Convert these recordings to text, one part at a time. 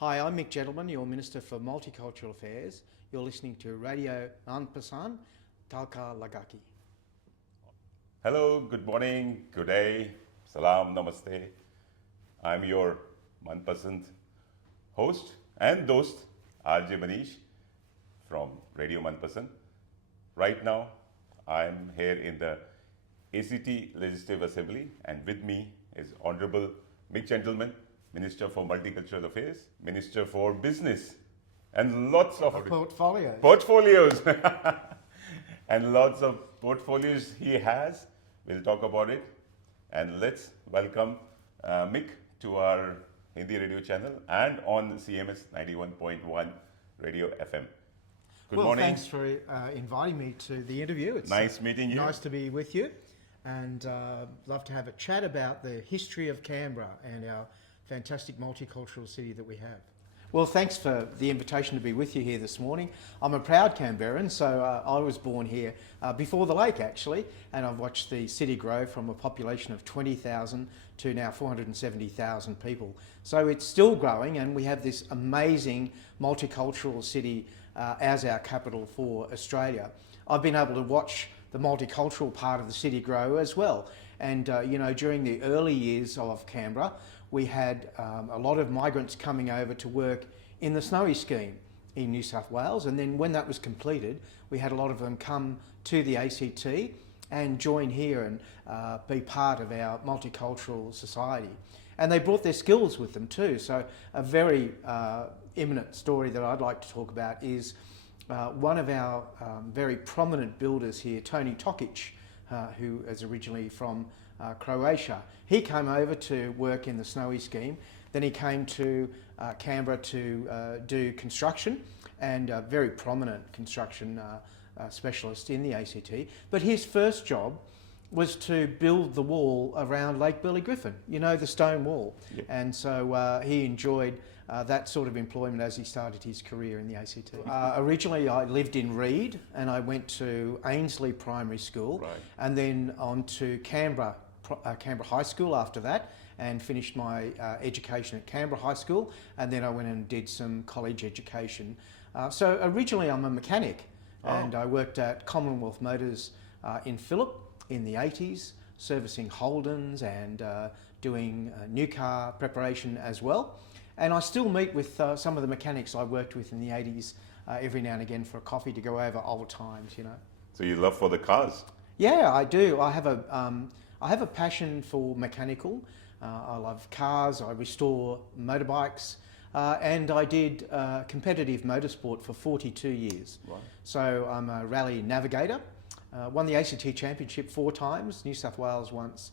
Hi, I'm Mick Gentleman, your Minister for Multicultural Affairs. You're listening to Radio Manpasand Talka Lagaki. Hello, good morning, good day, salam, namaste. I'm your Manpasand host and dost, RJ Manish from Radio Manpasand. Right now, I'm here in the ACT Legislative Assembly, and with me is Honorable Mick Gentleman, Minister for Multicultural Affairs, Minister for Business, and lots of portfolios. And lots of portfolios he has. We'll talk about it. And let's welcome Mick to our Hindi radio channel and on CMS 91.1 Radio FM. Good morning. Thanks for inviting me to the interview. It's nice meeting you. Nice to be with you, and love to have a chat about the history of Canberra and our fantastic multicultural city that we have. Well, thanks for the invitation to be with you here this morning. I'm a proud Canberran, so I was born here before the lake actually, and I've watched the city grow from a population of 20,000 to now 470,000 people. So it's still growing, and we have this amazing multicultural city as our capital for Australia. I've been able to watch the multicultural part of the city grow as well. And during the early years of Canberra, we had a lot of migrants coming over to work in the Snowy scheme in New South Wales, and then when that was completed, we had a lot of them come to the ACT and join here and be part of our multicultural society. And they brought their skills with them too. So a very imminent story that I'd like to talk about is one of our very prominent builders here, Tony Tokic, who is originally from Croatia. He came over to work in the Snowy scheme. Then he came to Canberra to do construction, and a very prominent construction specialist in the ACT. But his first job was to build the wall around Lake Burley Griffin, the stone wall. Yep. And so he enjoyed that sort of employment as he started his career in the ACT. Originally I lived in Reid, and I went to Ainsley Primary School, right, and then on to Canberra High School after that, and finished my education at Canberra High School, and then I went and did some college education. So originally I'm a mechanic, and I worked at Commonwealth Motors in Phillip in the 80s, servicing Holdens and doing new car preparation as well. And I still meet with some of the mechanics I worked with in the 80s every now and again for a coffee to go over old times, So you love for the cars? Yeah, I do. I have a passion for mechanical. I love cars. I restore motorbikes, and I did competitive motorsport for 42 years. Right. So I'm a rally navigator. Won the ACT Championship 4 times, New South Wales once,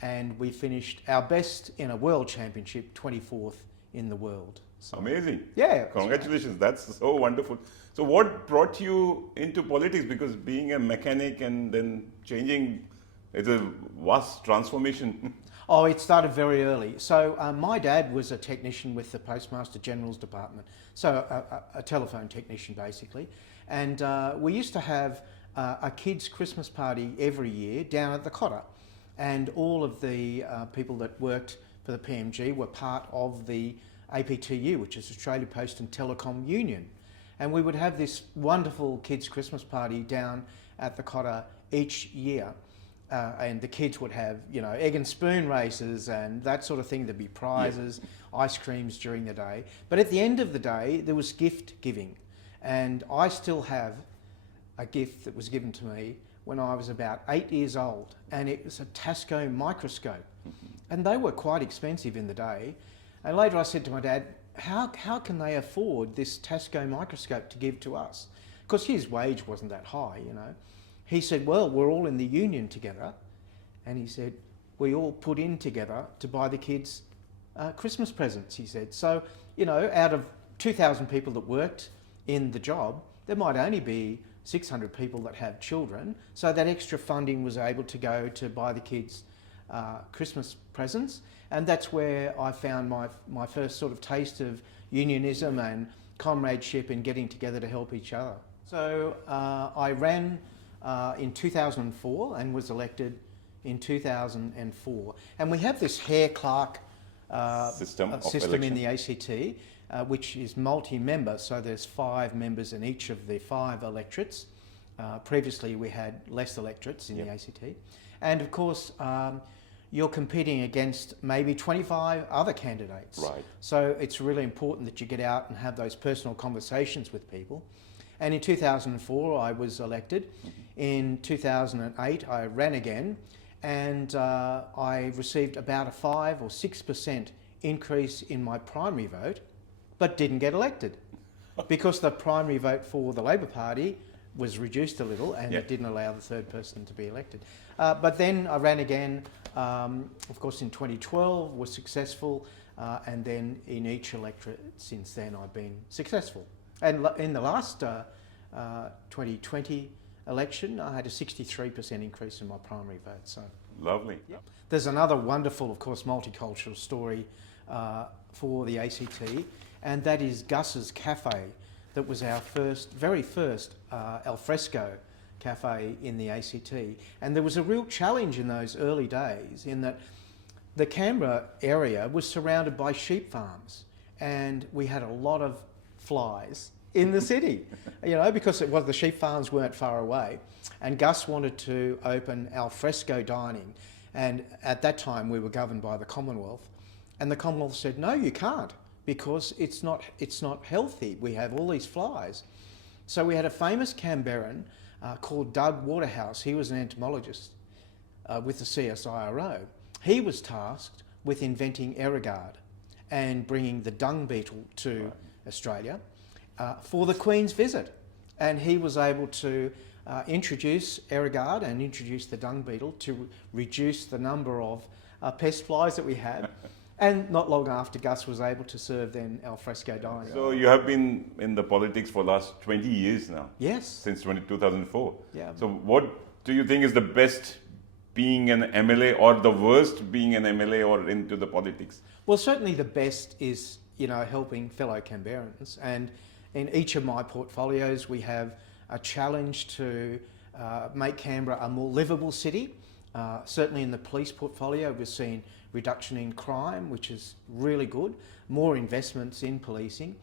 and we finished our best in a World Championship, 24th in the world. So, amazing. Yeah. Congratulations. That's so wonderful. So what brought you into politics? Because being a mechanic and then changing, it's a vast transformation. Oh, it started very early. So my dad was a technician with the Postmaster General's Department, so a telephone technician basically. And we used to have a kids' Christmas party every year down at the Cotter. And all of the people that worked for the PMG were part of the APTU, which is Australia Post and Telecom Union. And we would have this wonderful kids' Christmas party down at the Cotter each year. And the kids would have, egg and spoon races and that sort of thing. There'd be prizes, ice creams during the day. But at the end of the day, there was gift giving. And I still have a gift that was given to me when I was about 8 years old. And it was a Tasco microscope. And they were quite expensive in the day. And later I said to my dad, how can they afford this Tasco microscope to give to us? Because his wage wasn't that high, He said, well, we're all in the union together. And he said, we all put in together to buy the kids Christmas presents, he said. So, out of 2,000 people that worked in the job, there might only be 600 people that have children. So that extra funding was able to go to buy the kids Christmas presents. And that's where I found my first sort of taste of unionism and comradeship and getting together to help each other. So I ran in 2004 and was elected in 2004. And we have this Hare Clark system in the ACT, which is multi-member. So there's 5 members in each of the 5 electorates. Previously we had less electorates in the ACT. And of course, you're competing against maybe 25 other candidates. Right. So it's really important that you get out and have those personal conversations with people. And in 2004, I was elected. In 2008, I ran again, and I received about a 5 or 6% increase in my primary vote, but didn't get elected because the primary vote for the Labor Party was reduced a little, and it didn't allow the third person to be elected. But then I ran again, of course in 2012, was successful, and then in each electorate since then I've been successful. And in the last 2020 election, I had a 63% increase in my primary vote. So lovely. There's another wonderful, of course, multicultural story for the ACT, and that is Gus's Cafe. That was our very first alfresco cafe in the ACT. And there was a real challenge in those early days in that the Canberra area was surrounded by sheep farms, and we had a lot of flies in the city, because the sheep farms weren't far away. And Gus wanted to open alfresco dining. And at that time we were governed by the Commonwealth. And the Commonwealth said, no, you can't, because it's not healthy. We have all these flies. So we had a famous Canberran called Doug Waterhouse. He was an entomologist with the CSIRO. He was tasked with inventing Erigard and bringing the dung beetle to Australia for the Queen's visit. And he was able to introduce Erigard and introduce the dung beetle to reduce the number of pest flies that we have. And not long after, Gus was able to serve then alfresco dining. So you have been in the politics for the last 20 years now. Yes. Since 2004. Yeah. So what do you think is the best being an MLA, or the worst being an MLA or into the politics? Well, certainly the best is, helping fellow Canberrans. And in each of my portfolios, we have a challenge to make Canberra a more livable city. Certainly in the police portfolio, we've seen reduction in crime, which is really good, more investments in policing.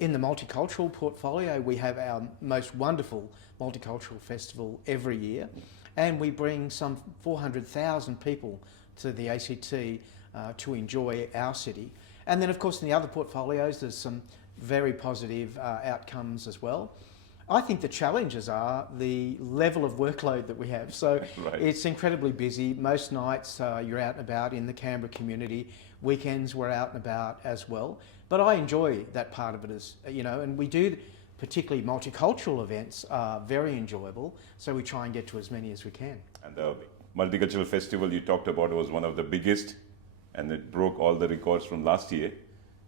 In the multicultural portfolio, we have our most wonderful multicultural festival every year, and we bring some 400,000 people to the ACT to enjoy our city. And then of course in the other portfolios there's some very positive outcomes as well. I think the challenges are the level of workload that we have. So it's incredibly busy. Most nights you're out and about in the Canberra community. Weekends we're out and about as well. But I enjoy that part of it, and we do, particularly multicultural events are very enjoyable. So we try and get to as many as we can. And the Multicultural Festival you talked about was one of the biggest, and it broke all the records from last year.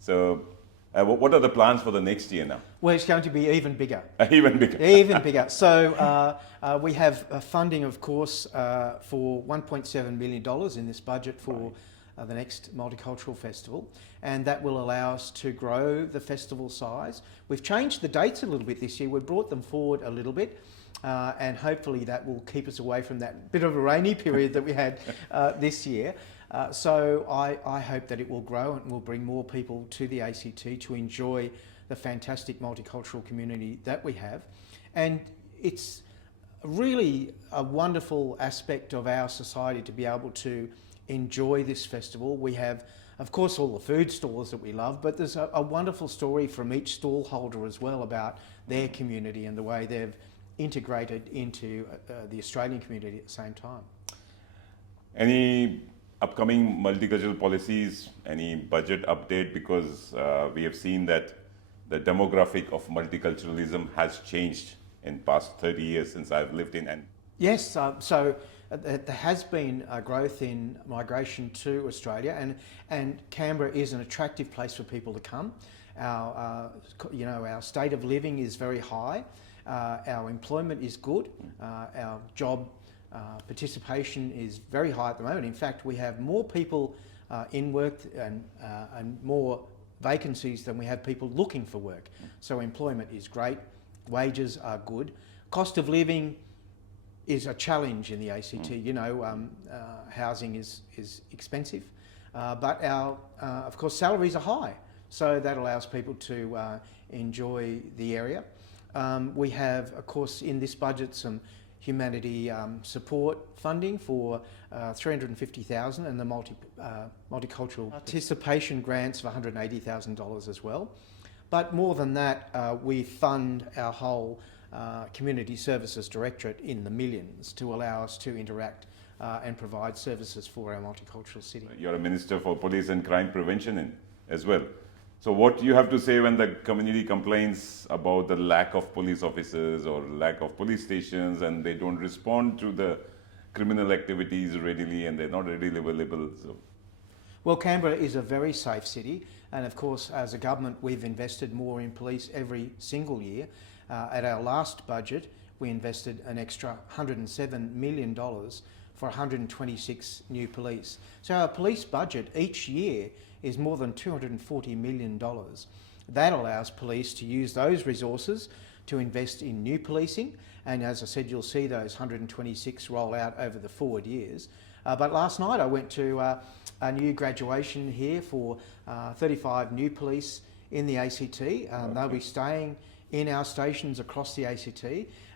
So what are the plans for the next year now? Well, it's going to be even bigger. Even bigger. Even bigger. So we have funding, of course, for $1.7 million in this budget for the next Multicultural Festival, and that will allow us to grow the festival size. We've changed the dates a little bit this year. We've brought them forward a little bit, and hopefully that will keep us away from that bit of a rainy period that we had this year. So I hope that it will grow and will bring more people to the ACT to enjoy the fantastic multicultural community that we have. And it's really a wonderful aspect of our society to be able to enjoy this festival. We have, of course, all the food stalls that we love, but there's a wonderful story from each stall holder as well about their community and the way they've integrated into the Australian community at the same time. Any upcoming multicultural policies, any budget update? Because we have seen that the demographic of multiculturalism has changed in past 30 years since I've lived in. And yes, so there has been a growth in migration to Australia, and Canberra is an attractive place for people to come. Our state of living is very high. Our employment is good. Our job participation is very high at the moment. In fact, we have more people in work and more vacancies than we have people looking for work. So employment is great, wages are good. Cost of living is a challenge in the ACT. Housing is expensive. but our, of course, salaries are high, so that allows people to enjoy the area. We have, of course, in this budget some humanity support funding for $350,000 and the multicultural participation grants of $180,000 as well. But more than that, we fund our whole Community Services Directorate in the millions to allow us to interact and provide services for our multicultural city. You're a Minister for Police and Crime Prevention as well. So what you have to say when the community complains about the lack of police officers or lack of police stations and they don't respond to the criminal activities readily and they're not readily available? So. Well, Canberra is a very safe city, and of course as a government we've invested more in police every single year. At our last budget we invested an extra $107 million for 126 new police. So our police budget each year is more than $240 million. That allows police to use those resources to invest in new policing, and as I said, you'll see those 126 roll out over the forward years. But last night I went to a new graduation here for 35 new police in the ACT. They'll be staying in our stations across the ACT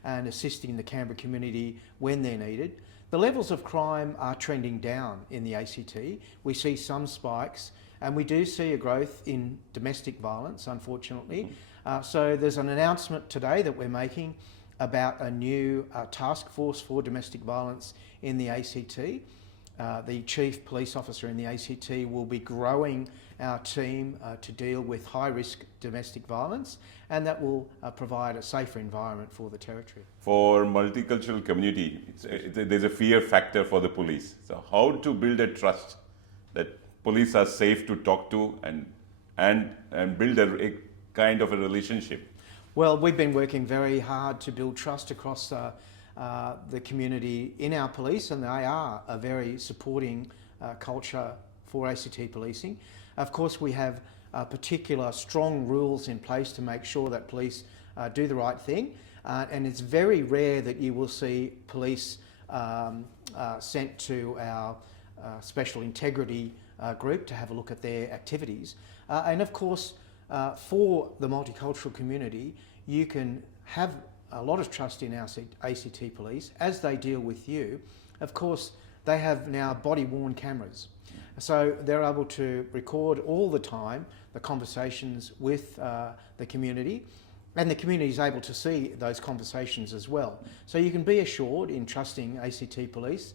and assisting the Canberra community when they're needed. The levels of crime are trending down in the ACT. We see some spikes, and we do see a growth in domestic violence, unfortunately. So there's an announcement today that we're making about a new task force for domestic violence in the ACT. The Chief Police Officer in the ACT will be growing our team to deal with high-risk domestic violence, and that will provide a safer environment for the Territory. For multicultural community, there's a fear factor for the police. So how to build a trust that police are safe to talk to and build a kind of a relationship? Well, we've been working very hard to build trust across the community in our police, and they are a very supporting culture for ACT policing. Of course, we have particular strong rules in place to make sure that police do the right thing, and it's very rare that you will see police sent to our special integrity group to have a look at their activities. And of course, for the multicultural community, you can have a lot of trust in our ACT police as they deal with you. Of course, they have now body-worn cameras. So they're able to record all the time the conversations with the community, and the community is able to see those conversations as well. So you can be assured in trusting ACT police.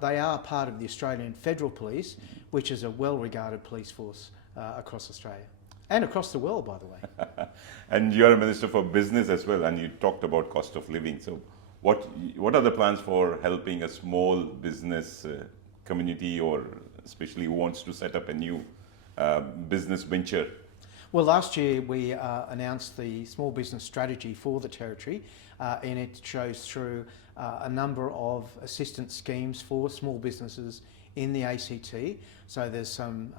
They are part of the Australian Federal Police, which is a well-regarded police force across Australia. And across the world, by the way. And you're a Minister for Business as well, and you talked about cost of living. So what are the plans for helping a small business community, or especially who wants to set up a new business venture? Well, last year we announced the small business strategy for the Territory, and it shows through a number of assistance schemes for small businesses in the ACT. So there's some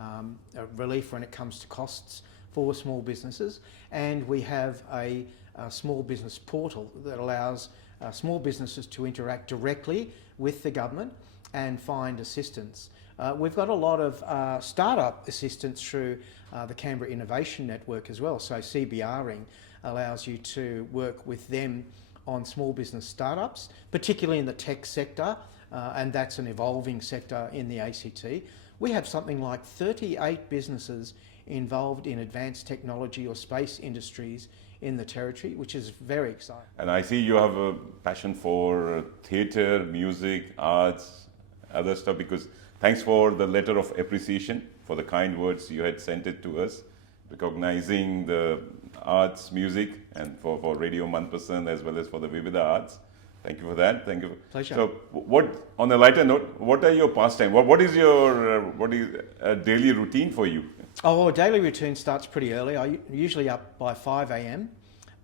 relief when it comes to costs for small businesses, and we have a small business portal that allows small businesses to interact directly with the government and find assistance. We've got a lot of startup assistance through the Canberra Innovation Network as well. So CBRing allows you to work with them on small business startups, particularly in the tech sector, and that's an evolving sector in the ACT. We have something like 38 businesses involved in advanced technology or space industries in the Territory, which is very exciting. And I see you have a passion for theatre, music, arts, other stuff, because thanks for the letter of appreciation, for the kind words you had sent it to us, recognizing the arts, music, and for Radio Manpasand as well as for the Vivida Arts. Thank you for that. Thank you. Pleasure. So, on a lighter note, what are your pastime? What is your daily routine for you? Oh, daily routine starts pretty early. I'm usually up by 5 a.m.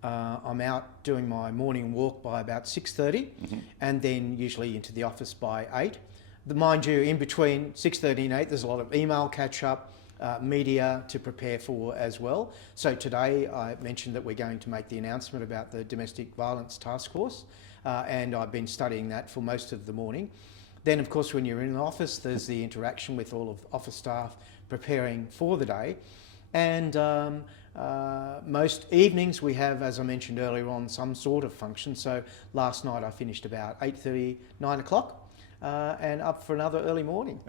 I'm out doing my morning walk by about 6:30, and then usually into the office by 8. Mind you, in between 6:30 and 8, there's a lot of email catch-up, media to prepare for as well. So today I mentioned that we're going to make the announcement about the Domestic Violence Task Force, and I've been studying that for most of the morning. Then, of course, when you're in the office, there's the interaction with all of office staff preparing for the day. And most evenings we have, as I mentioned earlier on, some sort of function. So last night I finished about 8:30, 9 o'clock, and up for another early morning.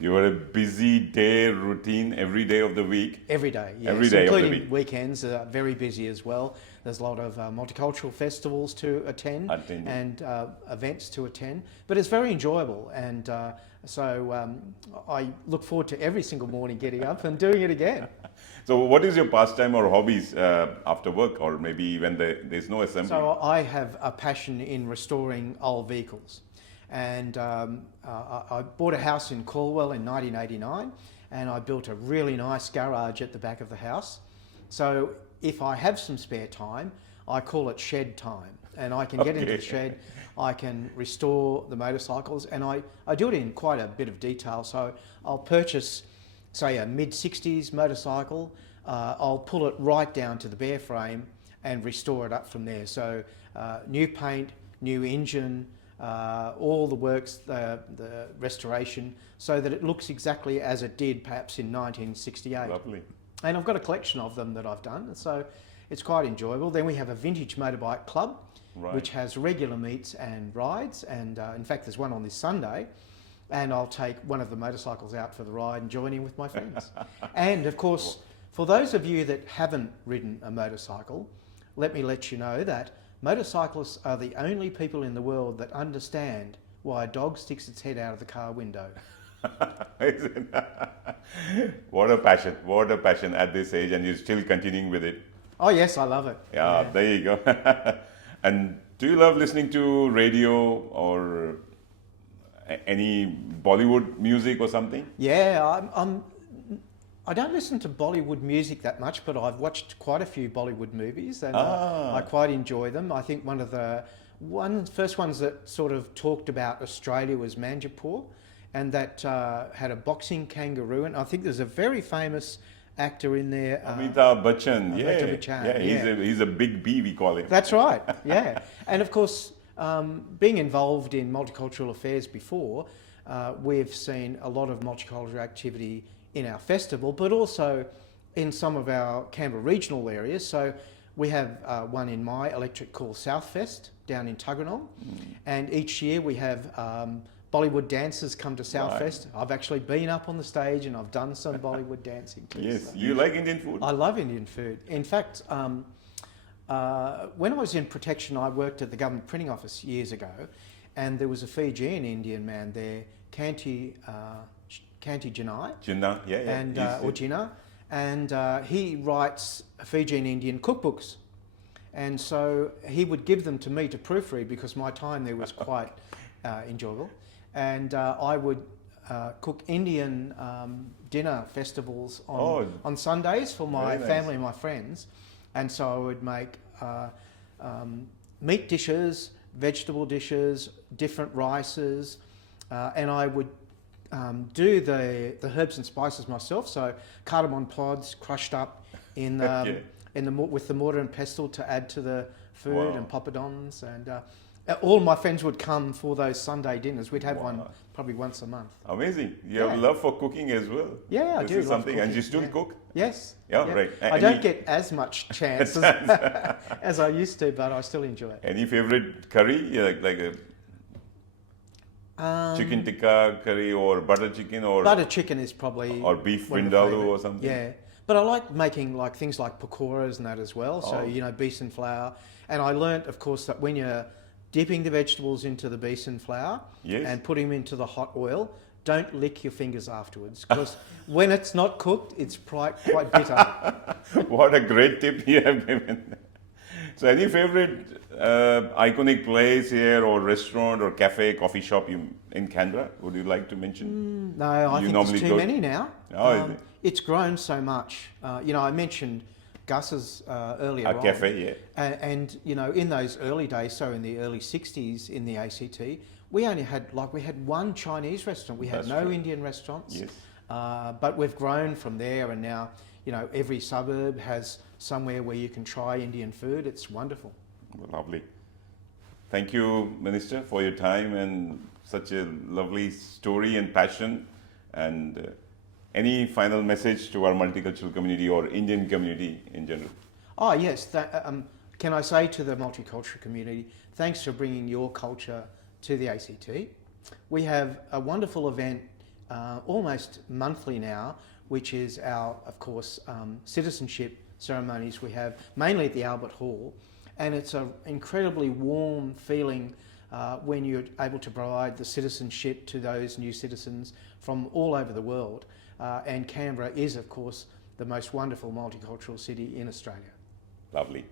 You have a busy day routine every day of the week. Every day, yes. Every day of the including week. weekends, very busy as well. There's a lot of multicultural festivals to attend and events to attend, but it's very enjoyable, and so I look forward to every single morning getting up and doing it again. So what is your pastime or hobbies after work, or maybe when there's no assembly? So I have a passion in restoring old vehicles, and I bought a house in Calwell in 1989, and I built a really nice garage at the back of the house. So if I have some spare time, I call it shed time, and I can get into the shed, I can restore the motorcycles, and I do it in quite a bit of detail. So I'll purchase, say, a mid-60s motorcycle, I'll pull it right down to the bare frame and restore it up from there. So new paint, new engine, all the works, the restoration, so that it looks exactly as it did perhaps in 1968. Lovely. And I've got a collection of them that I've done, so it's quite enjoyable. Then we have a vintage motorbike club, which has regular meets and rides, and in fact there's one on this Sunday, and I'll take one of the motorcycles out for the ride and join in with my friends. And of course, for those of you that haven't ridden a motorcycle, let me let you know that motorcyclists are the only people in the world that understand why a dog sticks its head out of the car window. What a passion at this age, and you're still continuing with it. Oh yes, I love it. Yeah. There you go. And do you love listening to radio or any Bollywood music or something? Yeah, I don't listen to Bollywood music that much, but I've watched quite a few Bollywood movies, and I quite enjoy them. I think one of the first ones that sort of talked about Australia was Manpasand, and that had a boxing-kangaroo, and I think there's a very famous actor in there. Amitabh Bachchan, Amitabh Bachchan, yeah, he's a big B, we call him. That's right, yeah. And of course, being involved in multicultural affairs before, we've seen a lot of multicultural activity in our festival, but also in some of our Canberra regional areas. So we have one in my electorate called Southfest down in Tuggeranong, and each year we have Bollywood dancers come to Southfest. I've actually been up on the stage and I've done some Bollywood dancing too. Yes, so. you like Indian food? I love Indian food. In fact, when I was in protection, I worked at the government printing office years ago, and there was a Fijian Indian man there, Kanti Janai. Jinnah, yeah. And, or Jinnah. And he writes Fijian Indian cookbooks. And so he would give them to me to proofread because my time there was quite enjoyable. And I would cook Indian dinner festivals on Sundays for my family and my friends. And so I would make meat dishes, vegetable dishes, different rices, and I would do the herbs and spices myself. So cardamom pods crushed up in with the mortar and pestle to add to the food, and poppadons, and all my friends would come for those Sunday dinners. We'd have one probably once a month. Amazing. You have love for cooking as well. Yeah, I do. Is something, and you still cook? Yes. Yeah, right. I don't get as much chance as I used to, but I still enjoy it. Any favorite curry, like a chicken tikka curry or butter chicken, or butter chicken is probably beef vindaloo or something? Yeah, but I like making like things like pakoras and that as well. So besan flour, and I learnt, of course, that when you're dipping the vegetables into the besan flour and putting them into the hot oil, don't lick your fingers afterwards, because when it's not cooked, it's quite bitter. What a great tip you have given. So any favorite iconic place here, or restaurant or cafe, coffee shop in Canberra, would you like to mention? No, I think there's too many now. It's grown so much. I mentioned Gus's earlier on. A cafe, yeah. And in those early days, so in the early 60s in the ACT, we only had one Chinese restaurant. We had no Indian restaurants. Yes. But we've grown from there, and now every suburb has somewhere where you can try Indian food. It's wonderful. Lovely. Thank you, Minister, for your time and such a lovely story and passion. And any final message to our multicultural community or Indian community in general? Oh, yes. Can I say to the multicultural community, thanks for bringing your culture to the ACT. We have a wonderful event almost monthly now, which is our, of course, citizenship ceremonies we have mainly at the Albert Hall. And it's an incredibly warm feeling when you're able to provide the citizenship to those new citizens from all over the world. And Canberra is, of course, the most wonderful multicultural city in Australia. Lovely.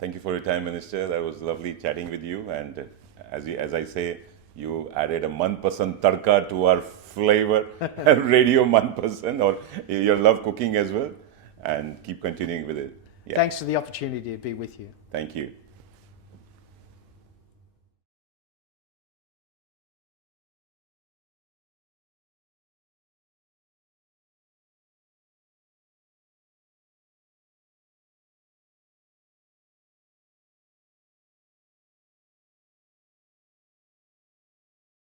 Thank you for your time, Minister. That was lovely chatting with you. And as I say, you added a Manpasand tadka to our flavor, radio Manpasand, or your love cooking as well. And keep continuing with it. Yeah. Thanks for the opportunity to be with you. Thank you.